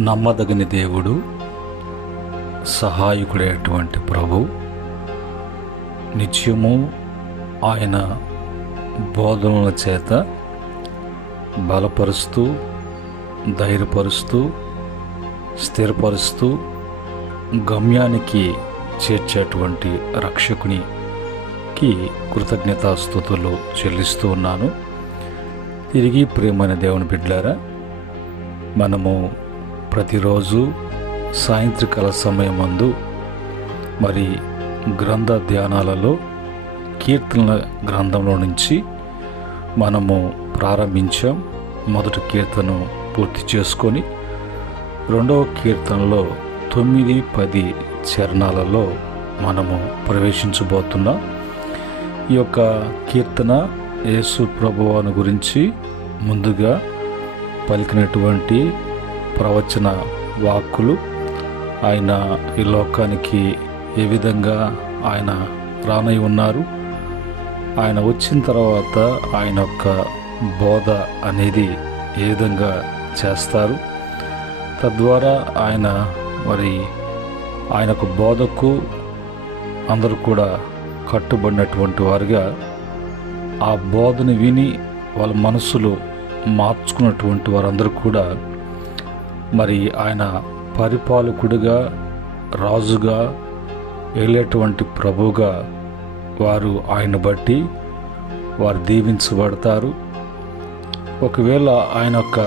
నమ్మదగిన దేవుడు, సహాయకుడైనటువంటి ప్రభు నిత్యము ఆయన బోధనల చేత బలపరుస్తూ, ధైర్యపరుస్తూ, స్థిరపరుస్తూ గమ్యానికి చేర్చేటువంటి రక్షకునికి కృతజ్ఞతాస్తుతులు చెల్లిస్తూ ఉన్నాను. తిరిగి ప్రియమైన దేవుని బిడ్డలారా, మనము ప్రతిరోజు సాయంత్రకాల సమయమందు మరి గ్రంథ ధ్యానాలలో కీర్తనల గ్రంథంలో నుంచి మనము ప్రారంభించాం. మొదటి కీర్తన పూర్తి చేసుకొని రెండవ కీర్తనలో 9-10 చరణాలలో మనము ప్రవేశించబోతున్నాం. ఈ యొక్క కీర్తన యేసు ప్రభువును గురించి ముందుగా పలికినటువంటి ప్రవచన వాక్కులు, ఆయన ఈ లోకానికి ఏ విధంగా ఆయన రానై ఉన్నారు, ఆయన వచ్చిన తర్వాత ఆయన యొక్క బోధ అనేది ఏ విధంగా చేస్తారు, తద్వారా ఆయన ఆయనకు బోధకు అందరూ కూడా కట్టుబడినటువంటి వారుగా ఆ బోధను విని వాళ్ళ మనసులు మార్చుకున్నటువంటి వారందరూ కూడా మరి ఆయన పరిపాలకుడిగా, రాజుగా, వెళ్ళేటువంటి ప్రభువుగా వారు ఆయన బట్టి వారు దీవించబడతారు. ఒకవేళ ఆయన యొక్క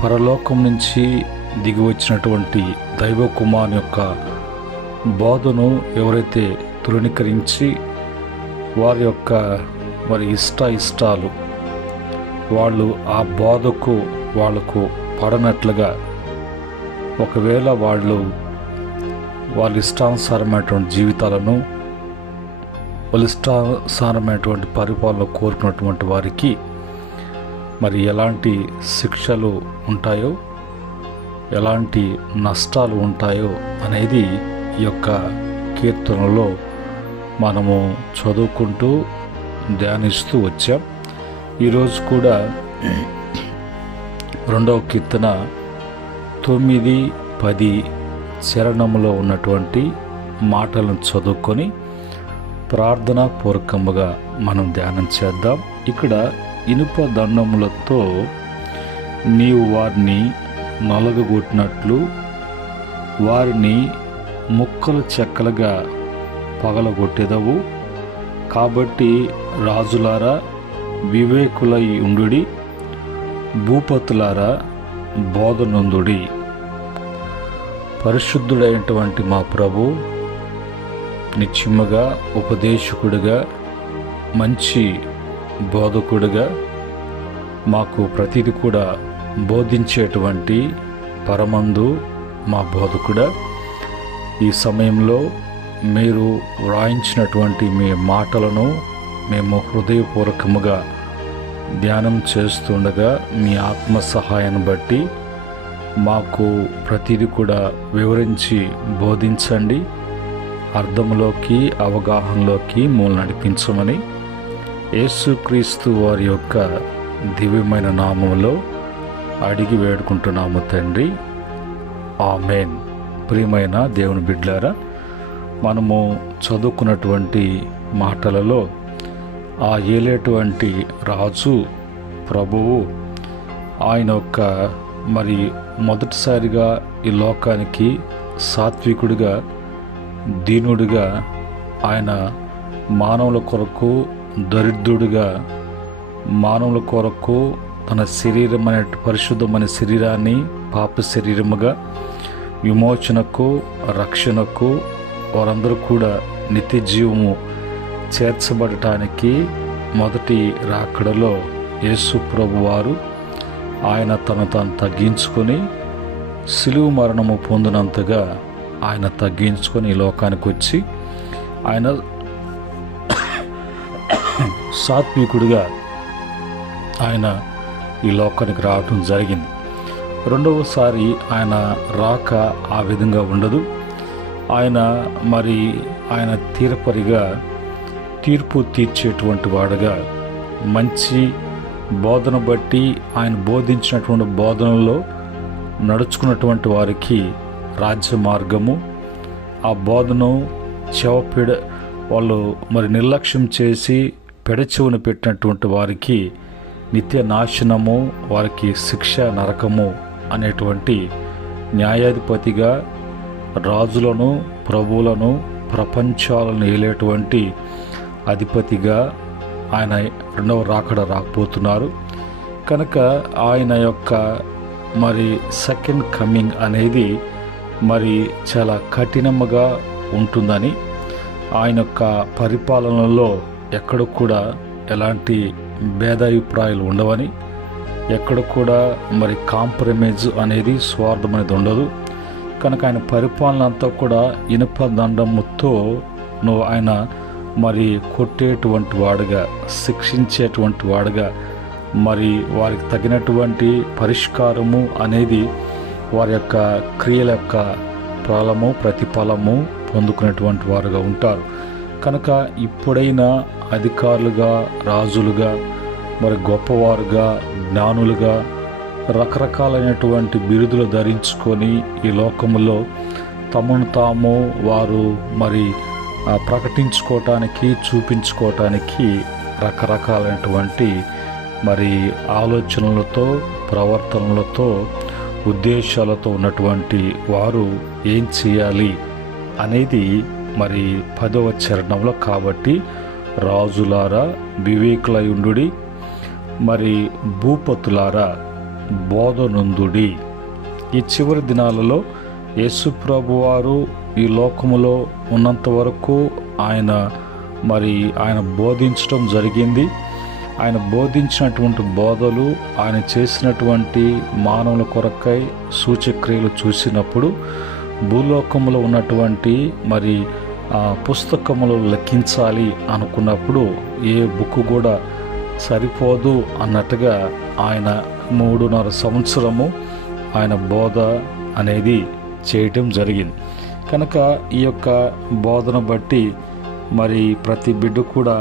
పరలోకం నుంచి దిగి వచ్చినటువంటి దైవ కుమారుని యొక్క బోధను ఎవరైతే తృణీకరించి వారి యొక్క ఇష్టాలు వాళ్ళు ఆ బోధకు వాళ్ళకు పడనట్లుగా, ఒకవేళ వాళ్ళ ఇష్టానుసారమైనటువంటి జీవితాలను, వాళ్ళ ఇష్టానుసారమైనటువంటి పరిపాలన కోరుకున్నటువంటి వారికి మరి ఎలాంటి శిక్షలు ఉంటాయో, ఎలాంటి నష్టాలు ఉంటాయో అనేది ఈ యొక్క కీర్తనలో మనము చదువుకుంటూ ధ్యానిస్తూ వచ్చాం. ఈరోజు కూడా రెండవ కీర్తన 9-10 చరణములో ఉన్నటువంటి మాటలను చదువుకొని ప్రార్థనా పూర్వకముగా మనం ధ్యానం చేద్దాం. ఇక్కడ ఇనుప దండములతో నీవు వారిని నలగగొట్టినట్లు వారిని ముక్కలు చెక్కలుగా పగలగొట్టెదవు. కాబట్టి రాజులారా వివేకులై ఉండుడి, భూపతులారా బోధనందుడి. పరిశుద్ధుడైనటువంటి మా ప్రభు నిత్యముగా ఉపదేశకుడిగా, మంచి బోధకుడిగా, మాకు ప్రతిదీ కూడా బోధించేటువంటి పరమందు మా బోధకుడా, ఈ సమయంలో మీరు వ్రాయించినటువంటి మీ మాటలను మేము హృదయపూర్వకముగా ధ్యానం చేస్తుండగా మీ ఆత్మ సహాయాన్ని బట్టి మాకు ప్రతిదీ కూడా వివరించి బోధించండి, అర్థంలోకి, అవగాహనలోకి మూలు నడిపించమని యేసుక్రీస్తు వారి యొక్క దివ్యమైన నామములో అడిగి వేడుకుంటున్నాము తండ్రి, ఆమేన్. ప్రియమైన దేవుని బిడ్డలారా, మనము చదువుకున్నటువంటి మాటలలో ఆ ఏలేటువంటి రాజు ప్రభువు ఆయన యొక్క మొదటిసారిగా ఈ లోకానికి సాత్వికుడిగా, దీనుడిగా, ఆయన మానవుల కొరకు దరిద్రుడిగా, మానవుల కొరకు తన శరీరమైన పరిశుద్ధమైన శరీరాన్ని పాప శరీరముగా విమోచనకు, రక్షణకు, వారందరూ కూడా నిత్య జీవము చేర్చబడటానికి మొదటి రాకడలో యేసు ప్రభు వారు ఆయన తను తగ్గించుకొని సిలువ మరణము పొందినంతగా ఆయన తగ్గించుకొని ఈ లోకానికి వచ్చి ఆయన సాత్వికుడిగా ఆయన ఈ లోకానికి రావటం జరిగింది. రెండవసారి ఆయన రాక ఆ విధంగా ఉండదు. ఆయన తీర్పరిగా తీర్పు తీర్చేటువంటి వాడుగా, మంచి బోధన బట్టి ఆయన బోధించినటువంటి బోధనలో నడుచుకున్నటువంటి వారికి రాజ్య మార్గము, ఆ బోధను వాళ్ళు మరి నిర్లక్ష్యం చేసి పెడచెవును పెట్టినటువంటి వారికి నిత్య నాశనము, వారికి శిక్ష నరకము అనేటువంటి న్యాయాధిపతిగా, రాజులను, ప్రభువులను, ప్రపంచాలను ఏలేటువంటి అధిపతిగా ఆయన రెండవ రాకడ రాకపోతున్నారు. కనుక ఆయన యొక్క మరి సెకండ్ కమింగ్ అనేది మరి చాలా కఠినముగా ఉంటుందని, ఆయన యొక్క పరిపాలనలో ఎక్కడ కూడా ఎలాంటి భేదాభిప్రాయాలు ఉండవని, ఎక్కడ కూడా మరి కాంప్రమైజ్ అనేది, స్వార్థం అనేది ఉండదు. కనుక ఆయన పరిపాలన అంతా కూడా ఇనుప దండముతో ఆయన మరి కొట్టేటువంటి వాడుగా, శిక్షించేటువంటి వాడుగా, మరి వారికి తగినటువంటి పరిష్కారము అనేది వారి యొక్క క్రియల యొక్క ఫలము, ప్రతిఫలము పొందుకునేటువంటి వారుగా ఉంటారు. కనుక ఇప్పుడైనా అధికారులుగా, రాజులుగా, మరి గొప్పవారుగా, జ్ఞానులుగా రకరకాలైనటువంటి బిరుదులు ధరించుకొని ఈ లోకములో తమను తాము వారు మరి ప్రకటించుకోవటానికి, చూపించుకోవటానికి రకరకాలైనటువంటి మరి ఆలోచనలతో, ప్రవర్తనలతో, ఉద్దేశాలతో ఉన్నటువంటి వారు ఏం చేయాలి అనేది మరి 10వ చరణంలో, కాబట్టి రాజులారా వివేకులయుండుడి, మరి భూపతులారా బోధనందుడి. ఈ చివరి దినాలలో యేసు ప్రభు వారు ఈ లోకములో ఉన్నంత వరకు ఆయన బోధించడం జరిగింది. ఆయన బోధించినటువంటి బోధలు, ఆయన చేసినటువంటి మానవుల కొరకై సూచక్రియలు చూసినప్పుడు భూలోకములో ఉన్నటువంటి మరి పుస్తకములు లెక్కించాలి అనుకున్నప్పుడు ఏ బుక్ కూడా సరిపోదు అన్నట్టుగా ఆయన 3.5 సంవత్సరము ఆయన బోధ అనేది చేయటం జరిగింది. కనుక ఈ యొక్క బోధన బట్టి మరి ప్రతి బిడ్డ కూడా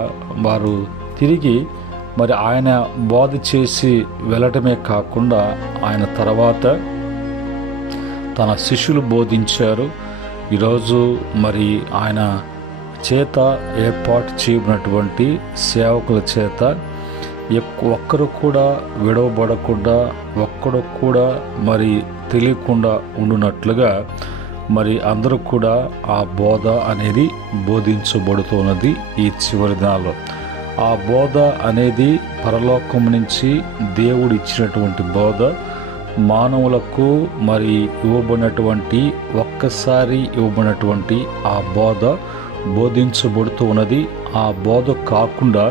వారు తిరిగి మరి ఆయన బోధ చేసి వెళ్ళటమే కాకుండా ఆయన తర్వాత తన శిష్యులు బోధించారు. ఈరోజు మరి ఆయన చేత ఏర్పాటు చేయబడినటువంటి సేవకుల చేత ఒక్కరు కూడా విడవబడకుండా, ఒక్కడు కూడా మరి తెలియకుండా ఉండునట్లుగా మరి అందరూ కూడా ఆ బోధ అనేది బోధించబడుతున్నది ఈ చివరి దినాల్లో. ఆ బోధ అనేది పరలోకం నుంచి దేవుడు ఇచ్చినటువంటి బోధ, మానవులకు మరి ఇవ్వబడినటువంటి ఒక్కసారి ఇవ్వబడినటువంటి ఆ బోధ బోధించబడుతూ ఉన్నది. ఆ బోధ కాకుండా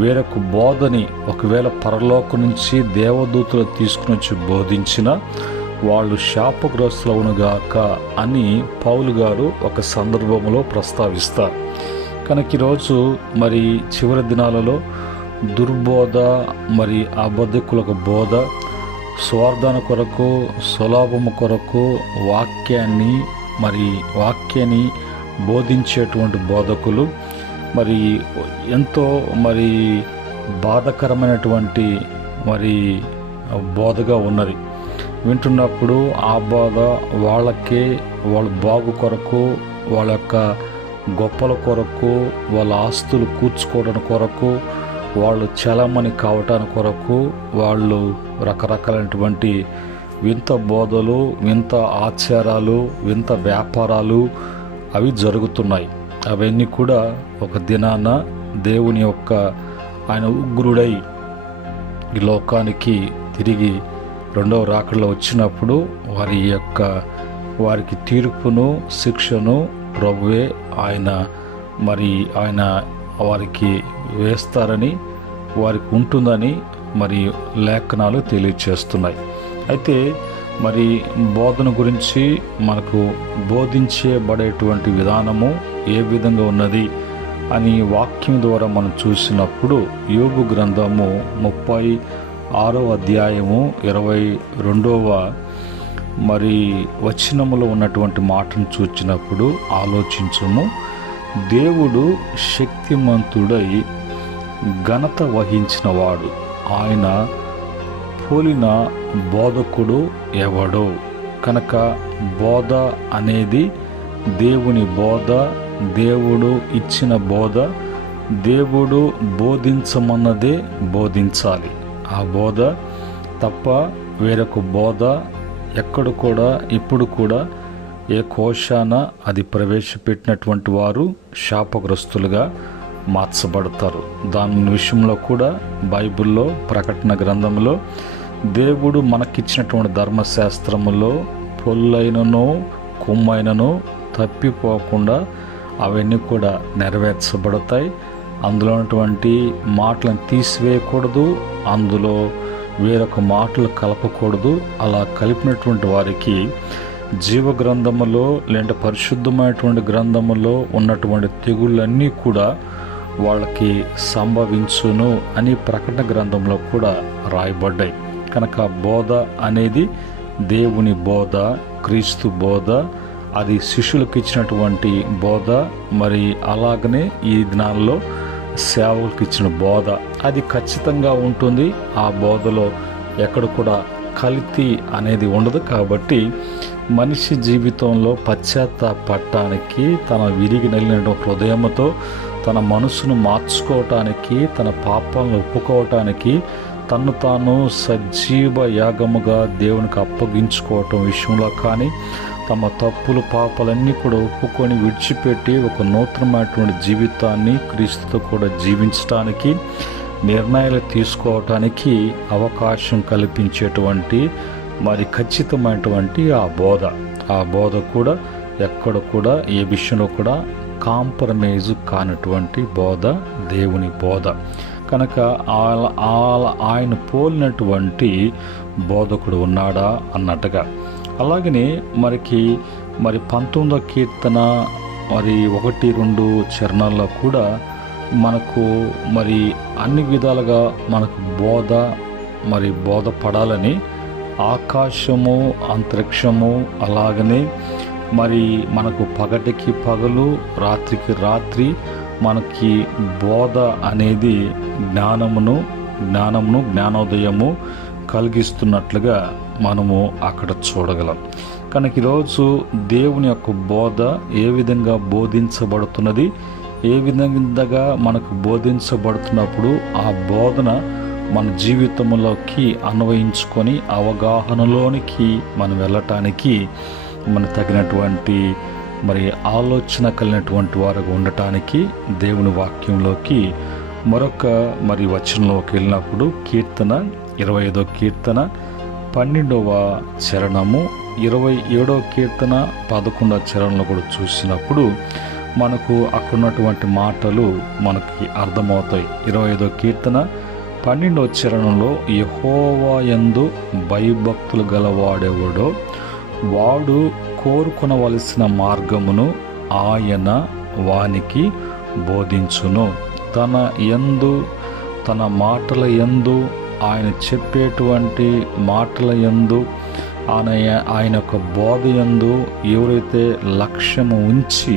వేరొక బోధని ఒకవేళ పరలోకం నుంచి దేవదూతలు తీసుకుని వచ్చి బోధించిన వాళ్ళు శాపగ్రస్తులవునుగాక అని పౌలు గారు ఒక సందర్భంలో ప్రస్తావిస్తారు. కనుక ఈరోజు మరి చివరి దినాలలో దుర్బోధ, మరి అబద్ధికులకు బోధ, స్వార్థాన కొరకు, స్వలాభము కొరకు వాక్యాన్ని బోధించేటువంటి బోధకులు మరి ఎంతో మరి బాధకరమైనటువంటి మరి బోధగా ఉన్నది. వింటున్నప్పుడు ఆ బోధ వాళ్ళ బాగు కొరకు, వాళ్ళ యొక్క గొప్పల కొరకు, వాళ్ళ ఆస్తులు కూర్చుకోవడానికి కొరకు, వాళ్ళు చలమని కావటానికి కొరకు వాళ్ళు రకరకాలైనటువంటి వింత బోధలు, వింత ఆచారాలు, వింత వ్యాపారాలు అవి జరుగుతున్నాయి. అవన్నీ కూడా ఒక దినాన దేవుని యొక్క ఆయన ఉగ్రుడై ఈ లోకానికి తిరిగి రెండవ రాకడలో వచ్చినప్పుడు వారికి తీర్పును, శిక్షను ప్రభువే ఆయన వారికి వేస్తారని, వారికి ఉంటుందని మరి లేఖనాలు తెలియచేస్తున్నాయి. అయితే మరి బోధన గురించి మనకు బోధించబడేటువంటి విధానము ఏ విధంగా ఉన్నది అని వాక్యం ద్వారా మనం చూసినప్పుడు యోబు గ్రంథము 36వ అధ్యాయము 22వ మరి వచనములో ఉన్నటువంటి మాటను చూచినప్పుడు ఆలోచించుము. దేవుడు శక్తిమంతుడై ఘనత వహించినవాడు, ఆయన పోలిన బోధకుడు ఎవడు? కనుక బోధ అనేది దేవుని బోధ, దేవుడు ఇచ్చిన బోధ, దేవుడు బోధించమన్నదే బోధించాలి. ఆ బోధ తప్ప వేరొక బోధ ఎక్కడ కూడా ఇప్పుడు కూడా ఏ కోశాన అది ప్రవేశపెట్టినటువంటి వారు శాపగ్రస్తులుగా మార్చబడతారు. దాని విషయంలో కూడా బైబిల్లో ప్రకటన గ్రంథంలో దేవుడు మనకిచ్చినటువంటి ధర్మశాస్త్రములో పొల్లైనను కొమ్మైనను తప్పిపోకుండా అవన్నీ కూడా నెరవేర్చబడతాయి. అందులో ఉన్నటువంటి మాటలను తీసివేయకూడదు, అందులో వేరొక మాటలు కలపకూడదు. అలా కలిపినటువంటి వారికి జీవ గ్రంథములో లేదంటే పరిశుద్ధమైనటువంటి గ్రంథములో ఉన్నటువంటి తెగుళ్ళన్నీ కూడా వాళ్ళకి సంభవించును అని ప్రకటన గ్రంథంలో కూడా రాయబడ్డాయి. కనుక బోధ అనేది దేవుని బోధ, క్రీస్తు బోధ, అది శిష్యులకు ఇచ్చినటువంటి బోధ. మరి అలాగనే ఈ దినాల్లో సేవకులకు ఇచ్చిన బోధ అది ఖచ్చితంగా ఉంటుంది. ఆ బోధలో ఎక్కడ కూడా కల్తీ అనేది ఉండదు. కాబట్టి మనిషి జీవితంలో పశ్చాత్తాపడటానికి, తన విరిగి నలిగిన హృదయంతో తన మనసును మార్చుకోవటానికి, తన పాపాలను ఒప్పుకోవటానికి, తన్ను తాను సజీవ యాగముగా దేవునికి అప్పగించుకోవటం విషయంలో కానీ, తమ తప్పులు పాపాలన్నీ కూడా ఒప్పుకొని విడిచిపెట్టి ఒక నూతనమైనటువంటి జీవితాన్ని క్రీస్తుతో కూడా జీవించటానికి, నిర్ణయాలు తీసుకోవటానికి అవకాశం కల్పించేటువంటి మరి ఖచ్చితమైనటువంటి ఆ బోధ కూడా ఎక్కడ కూడా ఏ విషయంలో కూడా కాంప్రమైజ్ కానటువంటి బోధ దేవుని బోధ. కనుక ఆయన పోలినటువంటి బోధకుడు ఉన్నాడా అన్నట్టుగా. అలాగనే మరి 19వ కీర్తన మరి 1-2 చరణాల్లో కూడా మనకు మరి అన్ని విధాలుగా మనకు బోధపడాలని ఆకాశము, అంతరిక్షము, అలాగనే మరి మనకు పగటికి పగలు, రాత్రికి రాత్రి మనకి బోధ అనేది జ్ఞానమును జ్ఞానోదయము కలిగిస్తున్నట్లుగా మనము అక్కడ చూడగలం. కనుక ఈరోజు దేవుని యొక్క బోధ ఏ విధంగా బోధించబడుతున్నది, ఏ విధంగా మనకు బోధించబడుతున్నప్పుడు ఆ బోధన మన జీవితంలోకి అన్వయించుకొని అవగాహనలోనికి మనం వెళ్ళటానికి మన తగినటువంటి మరి ఆలోచన కలిగినటువంటి వారుగా ఉండటానికి దేవుని వాక్యంలోకి మరొక మరి వచనంలోకి వెళ్ళినప్పుడు 25వ కీర్తన 12వ చరణము, 27వ కీర్తన 11వ చరణంలో కూడా చూసినప్పుడు మనకు అక్కడ ఉన్నటువంటి మాటలు మనకి అర్థమవుతాయి. 25వ కీర్తన 12వ చరణంలో యెహోవా యందు భయభక్తులు గలవాడెవడో వాడు కోరుకొనవలసిన మార్గమును ఆయన వానికి బోధించును. తన మాటల యందు, ఆయన చెప్పేటువంటి మాటల యందు, ఆయన యొక్క బోధ యందు ఎవరైతే లక్ష్యము ఉంచి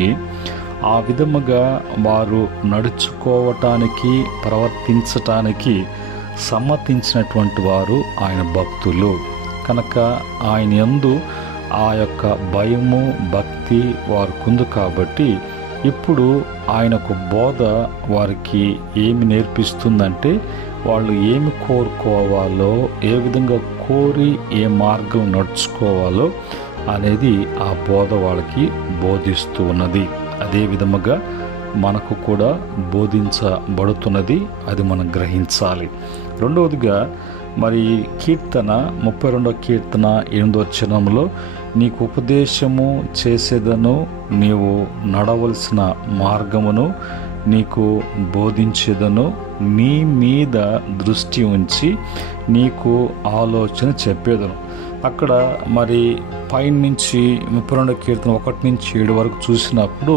ఆ విధముగా వారు నడుచుకోవటానికి, ప్రవర్తించటానికి సమ్మతించినటువంటి వారు ఆయన భక్తులు. కనుక ఆయన యందు ఆ యొక్క భయము, భక్తి వారికుంది. కాబట్టి ఇప్పుడు ఆయన యొక్క బోధ వారికి ఏమి నేర్పిస్తుందంటే, వాళ్ళు ఏమి కోరుకోవాలో, ఏ విధంగా కోరి ఏ మార్గం నడుచుకోవాలో అనేది ఆ బోధ వాళ్ళకి బోధిస్తూ ఉన్నది. అదే విధముగా మనకు కూడా బోధించబడుతున్నది, అది మనం గ్రహించాలి. రెండవదిగా మరి 32వ కీర్తన 8వ చరణంలో నీకు ఉపదేశము చేసేదను, నీవు నడవలసిన మార్గమును నీకు బోధించేదను, నీ మీద దృష్టి ఉంచి నీకు ఆలోచన చెప్పేదను. అక్కడ మరి పైనుంచి 32వ కీర్తన 1-7 వరకు చూసినప్పుడు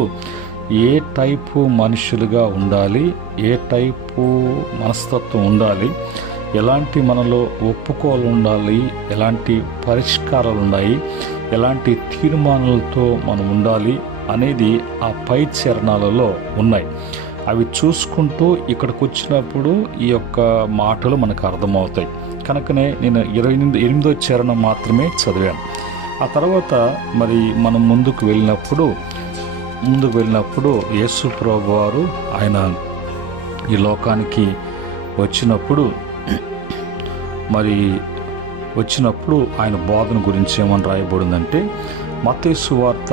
ఏ టైపు మనుషులుగా ఉండాలి, ఏ టైపు మనస్తత్వం ఉండాలి, ఎలాంటి మనలో ఒప్పుకోలు ఉండాలి, ఎలాంటి పరిష్కారాలు ఉన్నాయి, ఎలాంటి తీర్మానాలతో మనం ఉండాలి అనేది ఆ పై చరణాలలో ఉన్నాయి. అవి చూసుకుంటూ ఇక్కడికి వచ్చినప్పుడు ఈ యొక్క మాటలు మనకు అర్థమవుతాయి. కనుకనే నేను 28వ చరణం మాత్రమే చదివాను. ఆ తర్వాత మరి మనం ముందుకు వెళ్ళినప్పుడు యేసు ప్రభు వారు ఆయన ఈ లోకానికి వచ్చినప్పుడు ఆయన బోధన గురించి ఏమని రాయబడిందంటే, మత్తయి సువార్త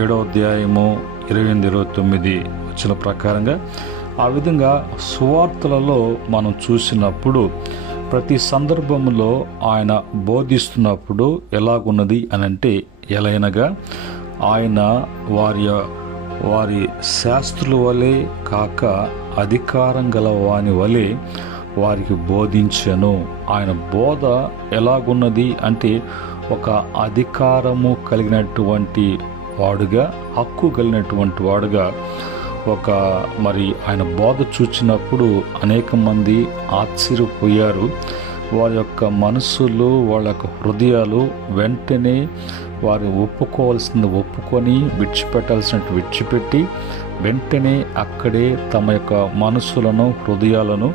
7వ అధ్యాయము 28-29 వచ్చిన ప్రకారంగా, ఆ విధంగా సువార్తలలో మనం చూసినప్పుడు ప్రతి సందర్భంలో ఆయన బోధిస్తున్నప్పుడు ఎలాగున్నది అని అంటే, ఎలైనగా ఆయన వారి శాస్త్రుల వలె కాక అధికారం గల వాని వలె వారికి బోధించెను. ఆయన బోధ ఎలాగున్నది అంటే, ఒక అధికారము కలిగినటువంటి వాడుగా, హక్కు కలిగినటువంటి వాడుగా మరి ఆయన బోధ చూచినప్పుడు అనేక మంది ఆశ్చర్యపోయారు. వారి యొక్క మనసులు, వాళ్ళ యొక్క హృదయాలు వెంటనే వారు ఒప్పుకోవాల్సింది ఒప్పుకొని, విడిచిపెట్టాల్సినట్టు విడిచిపెట్టి, వెంటనే అక్కడే తమ యొక్క మనసులను, హృదయాలను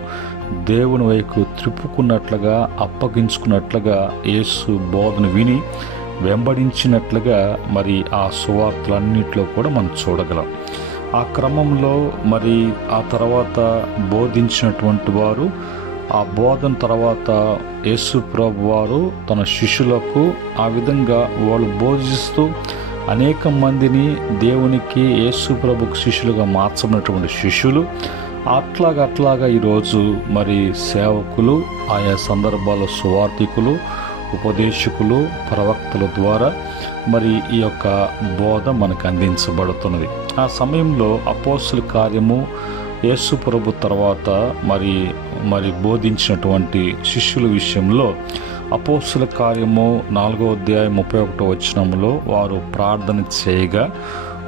దేవుని వైపు త్రిప్పుకున్నట్లుగా, అప్పగించుకున్నట్లుగా, యేసు బోధను విని వెంబడించినట్లుగా మరి ఆ సువార్తలన్నింటిలో కూడా మనం చూడగలం. ఆ క్రమంలో మరి ఆ తర్వాత బోధించినటువంటి వారు, ఆ బోధన తర్వాత యేసు ప్రభు వారు తన శిష్యులకు ఆ విధంగా వాళ్ళు బోధిస్తూ అనేక మందిని దేవునికి, యేసు ప్రభుకు శిష్యులుగా మార్చబడినటువంటి శిష్యులు అట్లాగా ఈరోజు మరి సేవకులు, ఆయా సందర్భాల్లో సువార్థికులు, ఉపదేశకులు, ప్రవక్తల ద్వారా మరి ఈ యొక్క బోధ మనకు అందించబడుతున్నది. ఆ సమయంలో అపోస్తలుల కార్యము యేసు ప్రభు తర్వాత మరి బోధించినటువంటి శిష్యుల విషయంలో అపోస్తలుల కార్యము 4వ అధ్యాయం 31వ వచనంలో వారు ప్రార్థన చేయగా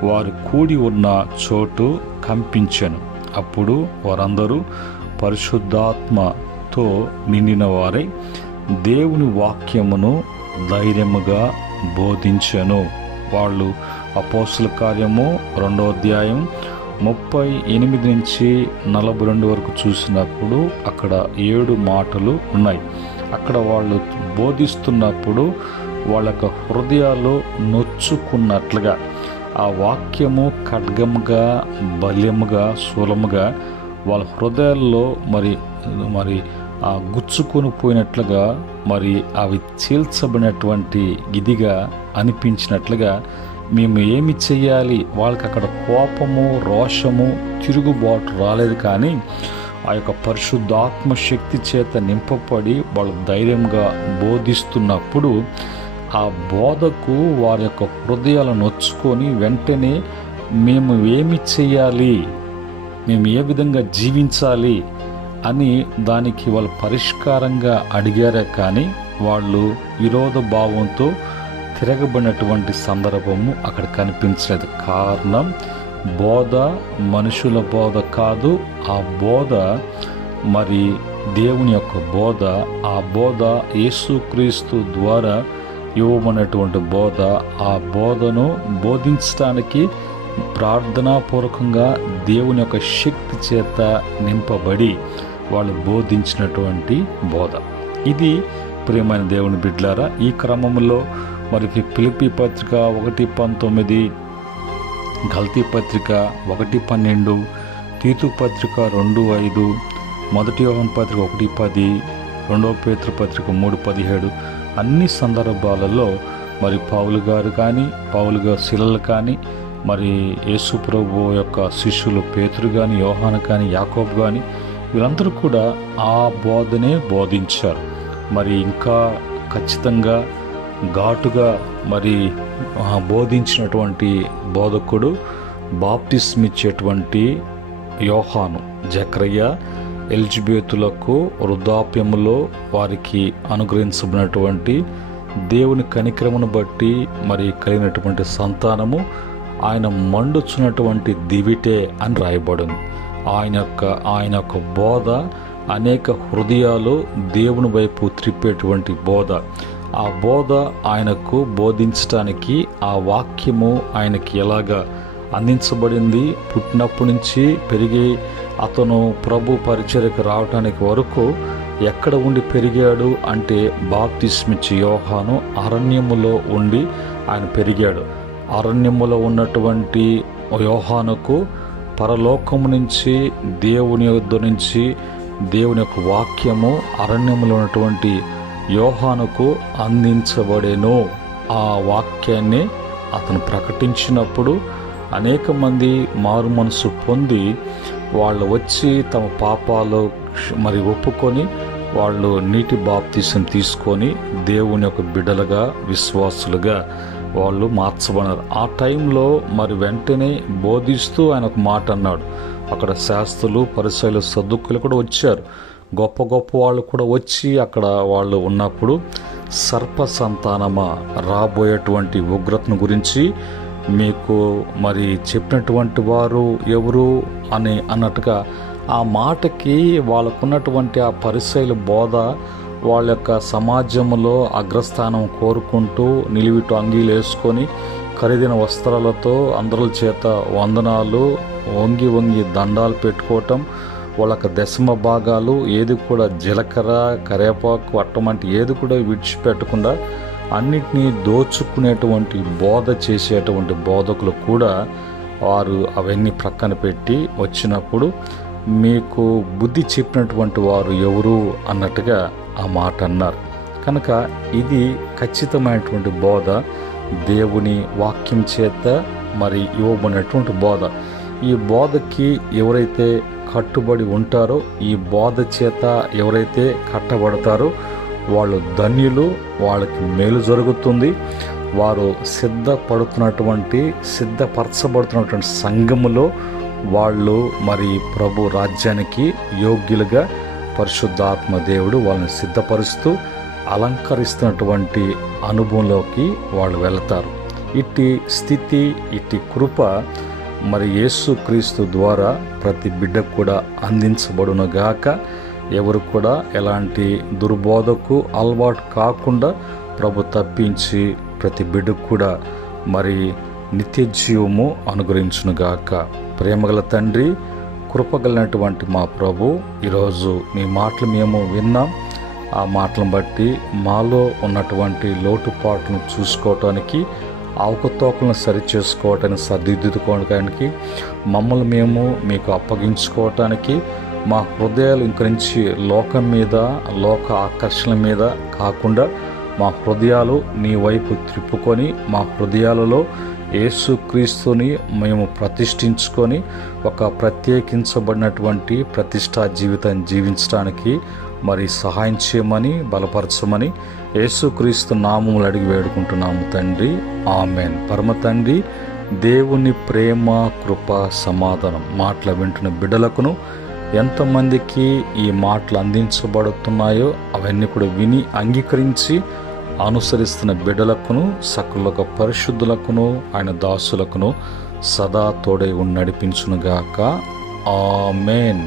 వారు కూడి ఉన్న చోటు కంపించెను. అప్పుడు వారందరూ పరిశుద్ధాత్మతో నిండిన వారై దేవుని వాక్యమును ధైర్యముగా బోధించెను. వాళ్ళు అపోస్తలుల కార్యము 2వ అధ్యాయం 38-42 వరకు చూసినప్పుడు అక్కడ 7 మాటలు ఉన్నాయి. అక్కడ వాళ్ళు బోధిస్తున్నప్పుడు వాళ్ళ యొక్క హృదయాలు నొచ్చుకున్నట్లుగా, ఆ వాక్యము ఖడ్గముగా, బల్యముగా, శూలముగా వాళ్ళ హృదయాల్లో మరి గుచ్చుకొని పోయినట్లుగా, మరి అవి చీల్చబడినటువంటి ఇదిగా అనిపించినట్లుగా, మేము ఏమి చెయ్యాలి? వాళ్ళకి అక్కడ కోపము, రోషము, తిరుగుబాటు రాలేదు, కానీ ఆ యొక్క పరిశుద్ధాత్మ శక్తి చేత నింపబడి వాళ్ళు ధైర్యంగా బోధిస్తున్నప్పుడు ఆ బోధకు వారి యొక్క హృదయాలను నొచ్చుకొని వెంటనే మేము ఏమి చెయ్యాలి, మేము ఏ విధంగా జీవించాలి అని దానికి వాళ్ళు పరిష్కారంగా అడిగారే, కానీ వాళ్ళు విరోధ భావంతో తిరగబడినటువంటి సందర్భము అక్కడ కనిపించలేదు. కారణం బోధ మనుషుల బోధ కాదు, ఆ బోధ మరి దేవుని యొక్క బోధ. ఆ బోధ యేసుక్రీస్తు ద్వారా ఇవ్వమన్నటువంటి బోధ. ఆ బోధను బోధించడానికి ప్రార్థనాపూర్వకంగా దేవుని యొక్క శక్తి చేత నింపబడి వాళ్ళు బోధించినటువంటి బోధ. ఇది ప్రియమైన దేవుని బిడ్డలారా, ఈ క్రమంలో మరి ఫిలిప్పీ పత్రిక 1:19, గల్తీ పత్రిక 1:12, తీతు పత్రిక 2:5, మొదటి యోహాను పత్రిక 1:10, 2వ పేతురు పత్రిక 3:17 అన్ని సందర్భాలలో మరి పౌలు గారు కానీ, పౌలు గారు శిలలు కానీ, మరి యేసు ప్రభు యొక్క శిష్యులు పేతురు కానీ, యోహాను కానీ, యాకోబు కానీ వీళ్ళందరూ కూడా ఆ బోధనే బోధించారు. మరి ఇంకా ఖచ్చితంగా ఘాటుగా మరి బోధించినటువంటి బోధకుడు బాప్తిస్మ ఇచ్చేటువంటి యోహాను. జకర్యా, ఎలిజబెతులకు వృద్ధాప్యములో వారికి అనుగ్రహించబడినటువంటి దేవుని కనికరమును బట్టి మరి కలిగినటువంటి సంతానము ఆయన మండుచున్నటువంటి దివిటే అని రాయబడింది. ఆయన యొక్క బోధ అనేక హృదయాలు దేవుని వైపు త్రిప్పేటువంటి బోధ. ఆ బోధ ఆయనకు బోధించటానికి ఆ వాక్యము ఆయనకి ఎలాగా అందించబడింది, పుట్టినప్పటి నుంచి పెరిగి అతను ప్రభు పరిచర్యకు రావటానికి వరకు ఎక్కడ ఉండి పెరిగాడు అంటే బాప్తిస్మిచ్చి యోహాను అరణ్యములో ఉండి ఆయన పెరిగాడు. అరణ్యములో ఉన్నటువంటి యోహానుకు పరలోకము నుంచి దేవుని యొద్ద నుంచి దేవుని యొక్క వాక్యము అరణ్యములో ఉన్నటువంటి యోహానుకు అందించబడెను. ఆ వాక్యాన్ని అతను ప్రకటించినప్పుడు అనేక మంది మారు మనసు పొంది వాళ్ళు వచ్చి తమ పాపాలు ఒప్పుకొని వాళ్ళు నీటి బాప్తిసం తీసుకొని దేవుని యొక్క బిడ్డలుగా విశ్వాసులుగా వాళ్ళు మార్చబడినారు. ఆ టైంలో వెంటనే బోధిస్తూ ఆయన ఒక మాట అన్నాడు. అక్కడ శాస్త్రులు, పరిసయ్యులు, సద్దుకులు కూడా వచ్చారు. గొప్ప గొప్ప వాళ్ళు కూడా వచ్చి అక్కడ వాళ్ళు ఉన్నప్పుడు సర్ప సంతానమా రాబోయేటువంటి ఉగ్రతను గురించి మీకు చెప్పినటువంటి వారు ఎవరు అని అన్నట్టుగా ఆ మాటకి వాళ్ళకున్నటువంటి ఆ పరిసయ్యుల బోధ వాళ్ళ యొక్క సమాజంలో అగ్రస్థానం కోరుకుంటూ నిలువిటు అంగీలు వేసుకొని ఖరీదైన వస్త్రాలతో అందరి చేత వందనాలు వంగి వంగి దండాలు పెట్టుకోవటం, వాళ్ళకి దశమ భాగాలు ఏది కూడా జీలకర్ర కరేపాకు అట్టమంటి ఏది కూడా విడిచిపెట్టకుండా అన్నిటినీ దోచుకునేటువంటి బోధ చేసేటువంటి బోధకులు కూడా వారు అవన్నీ ప్రక్కన పెట్టి వచ్చినప్పుడు మీకు బుద్ధి చెప్పినటువంటి వారు ఎవరు అన్నట్టుగా ఆ మాట అన్నారు. కనుక ఇది ఖచ్చితమైనటువంటి బోధ, దేవుని వాక్యం చేత ఇవ్వబడినటువంటి బోధ. ఈ బోధకి ఎవరైతే కట్టుబడి ఉంటారో, ఈ బోధ చేత ఎవరైతే కట్టబడతారో వాళ్ళు ధన్యులు, వాళ్ళకి మేలు జరుగుతుంది. వారు సిద్ధపరచబడుతున్నటువంటి సంఘములో వాళ్ళు ప్రభు రాజ్యానికి యోగ్యులుగా పరిశుద్ధాత్మ దేవుడు వాళ్ళని సిద్ధపరుస్తూ అలంకరిస్తున్నటువంటి అనుభవంలోకి వాళ్ళు వెళతారు. ఇట్టి స్థితి, ఇట్టి కృప యేసుక్రీస్తు ద్వారా ప్రతి బిడ్డకు కూడా అందించబడునుగాక. ఎవరు కూడా ఎలాంటి దుర్బోధకు అలవాటు కాకుండా ప్రభు తప్పించి ప్రతి బిడ్డకు కూడా నిత్య జీవము అనుగ్రహించునుగాక. ప్రేమగల తండ్రి, కృపగలిగినటువంటి మా ప్రభు, ఈరోజు మీ మాటలు మేము విన్నాం. ఆ మాటలను బట్టి మాలో ఉన్నటువంటి లోటుపాట్లను చూసుకోవటానికి, అవకతవకలను సరిచేసుకోవటానికి, సరిదిద్దుకోవడానికి, మమ్మల్ని మేము మీకు అప్పగించుకోవటానికి, మా హృదయాలు ఇంక నుంచి లోకం మీద, లోక ఆకర్షణ మీద కాకుండా మా హృదయాలు నీ వైపు త్రిప్పుకొని మా హృదయాలలో యేసుక్రీస్తుని మేము ప్రతిష్ఠించుకొని ఒక ప్రత్యేకించబడినటువంటి ప్రతిష్టా జీవితాన్ని జీవించడానికి సహాయం చేయమని, బలపరచమని యేసుక్రీస్తు నామములు అడిగి వేడుకుంటున్నాము తండ్రి. ఆమెన్. పరమ తండ్రి, దేవుని ప్రేమ, కృప, సమాధానం మాటలు వింటున్న బిడ్డలకును, ఎంతమందికి ఈ మాటలు అందించబడుతున్నాయో అవన్నీ కూడా విని అంగీకరించి అనుసరిస్తున్న బిడ్డలకును, సకల పరిశుద్ధులకును, ఆయన దాసులకును సదా తోడై నడిపించునుగాక. ఆమెన్.